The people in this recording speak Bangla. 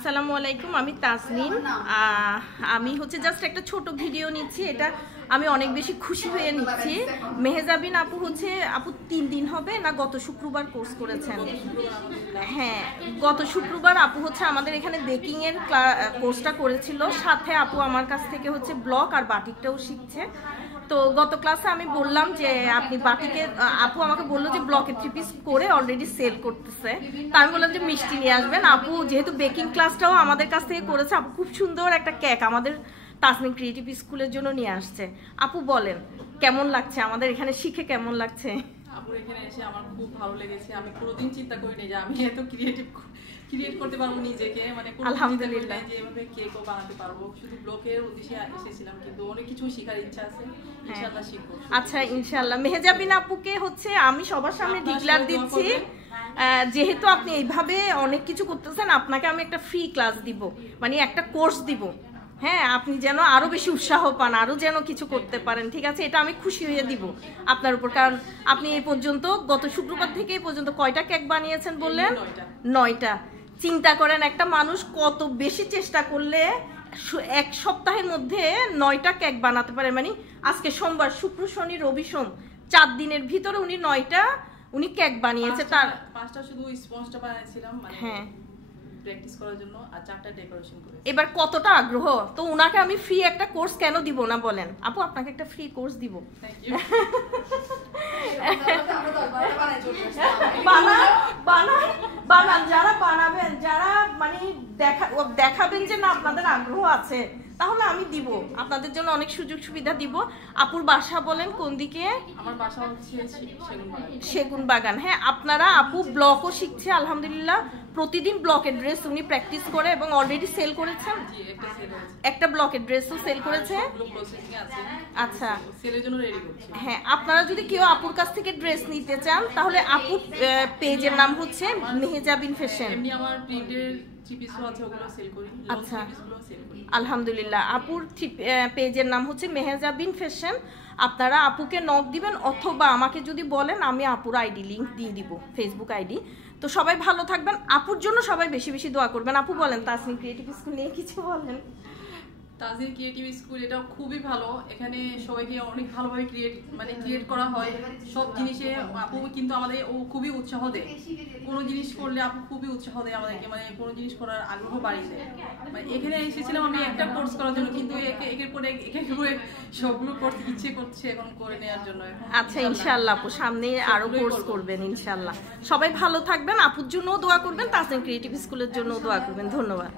আসসালামু আলাইকুম, আমি তাসনিম। আমি হচ্ছে জাস্ট একটা ছোট ভিডিও নিচ্ছি। এটা আমি অনেক বেশি খুশি হয়ে নিচ্ছি। মেহেজাবিন আপু হচ্ছে 3 দিন হবে না, গত শুক্রবার কোর্স করেছেন। হ্যাঁ, গত শুক্রবার আপু হচ্ছে আমাদের এখানে বেকিং এর কোর্সটা করেছিল। সাথে আপু আমার কাছ থেকে হচ্ছে ব্লক আর বাটিকটাও শিখছে। তো গত ক্লাসে আমি বললাম যে আপনি বাটিকে, আপু আমাকে বললো যে ব্লকের 3 পিস করে অলরেডি সেল করতেছে। তা আমি বললাম যে মিষ্টি নিয়ে আসবেন। আপু যেহেতু বেকিং ক্লাসটাও আমাদের কাছ থেকে করেছে, আপু খুব সুন্দর একটা কেক আমাদের তাসনিম ক্রিয়েটিভ স্কুলের জন্য নিয়ে আসছে। আপু বলেন কেমন লাগছে, আমাদের এখানে শিখে কেমন লাগছে? আপুর এখানে এসে আমার খুব ভালো লেগেছে। আমি কোনোদিন চিন্তা করিনি যে আমি এত ক্রিয়েট করতে পারবো নিজেকে, মানে আলহামদুলিল্লাহ যে এভাবে কেকও বানাতে পারবো। শুধু ব্লকের উদ্দেশ্যে এসেছিলাম, কিন্তু অনেক কিছু শেখার ইচ্ছা আছে, ইনশাআল্লাহ শিখবো। আচ্ছা ইনশাআল্লাহ। মেহেজাবিন আপুকে হচ্ছে আমি সবার সামনে ডিক্লেয়ার দিচ্ছি, যেহেতু আপনি এইভাবে অনেক কিছু করতেছেন, আপনাকে আমি একটা ফ্রি ক্লাস দিব, মানে একটা কোর্স দিব। হ্যাঁ, আপনি যেন আরো বেশি উৎসাহ পান, আরো যেন কিছু করতে পারেন, ঠিক আছে? এটা আমি খুশি হয়ে দিব আপনার উপর। কারণ আপনি এই পর্যন্ত গত শুক্রবার থেকে এই পর্যন্ত কয়টা কেক বানিয়েছেন বললেন? 9টা। চিন্তা করেন একটা মানুষ কত বেশি চেষ্টা করলে এক সপ্তাহের মধ্যে 9টা কেক বানাতে পারে। মানে আজকে সোমবার, শুক্র, শনি, রবি, সোম 4 দিনের ভিতরে উনি 9টা কেক বানিয়েছে। তার 5টা শুধু স্পঞ্জটা বানিয়েছিলাম, মানে হ্যাঁ প্র্যাকটিস করার জন্য, আর 4টা ডেকোরেশন করেছি। এবার কতটা আগ্রহ! তো উনাকে আমি ফ্রি একটা কোর্স কেন দিব না বলেন? আপু আপনাকে একটা ফ্রি কোর্স দিব। Thank you. বানান যারা বানাবেন, যারা মানে দেখাবেন যে না আপনাদের আগ্রহ আছে, তাহলে আমি দিব আপনাদের জন্য অনেক সুযোগ সুবিধা দিব। আপুর বাসা বলেন কোন দিকে? আমার বাসা হচ্ছে সেগুন বাগান। হ্যাঁ, আপনারা, আপু ব্লকও শিখছে আলহামদুলিল্লাহ। প্রতিদিন ব্লকের ড্রেস উনি প্র্যাকটিস করে এবং অলরেডি সেল করেছেন। একটা ব্লকের ড্রেসও সেল করেছে। আচ্ছা, সেলের জন্য রেডি করছি। হ্যাঁ, আপনারা যদি কেউ আপুর কাছ থেকে ড্রেস নিতে চান, তাহলে আপুর পেজের নাম হচ্ছে মেহেজাবিন ফ্যাশন। এমনি আমার প্রিন্টের 3 পিসও আছে, ওগুলো সেল করি। আচ্ছা, সেল করি আলহামদুলিল্লাহ। আপুর পেজের নাম হচ্ছে মেহেজাবিন ফ্যাশন। আপনারা আপুকে নক দিবেন, অথবা আমাকে যদি বলেন আমি আপুর আইডি লিংক দিয়ে দিব, ফেসবুক আইডি। তো সবাই ভালো থাকবেন, আপুর জন্য সবাই বেশি বেশি দোয়া করবেন। আপু বলেন তাসনিম ক্রিয়েটিভ স্কুল নিয়ে কিছু বলেন। তাসনিম ক্রিয়েটিভ স্কুল এটা খুবই ভালো। এখানে সবাইকে অনেক ভালোভাবে ক্রিয়েট করা হয় সব জিনিসে। আপু কিন্তু আমাদের খুবই উৎসাহ দেয়, কোনো জিনিস করলে আপু খুবই উৎসাহ দেয় আমাদেরকে, মানে কোনো জিনিস করার আগ্রহ বাড়িয়ে দেয়। মানে এখানে এসেছিলাম আমি একটা কোর্স করার জন্য, কিন্তু একের পরে সবগুলো করতে ইচ্ছে করছে এখন করে নেওয়ার জন্য। আচ্ছা ইনশাআল্লাহ আপু সামনে আরো কোর্স করবেন ইনশাআল্লাহ। সবাই ভালো থাকবেন, আপুর জন্যও দোয়া করবেন, তাসনিম ক্রিয়েটিভ স্কুলের জন্যও দোয়া করবেন। ধন্যবাদ।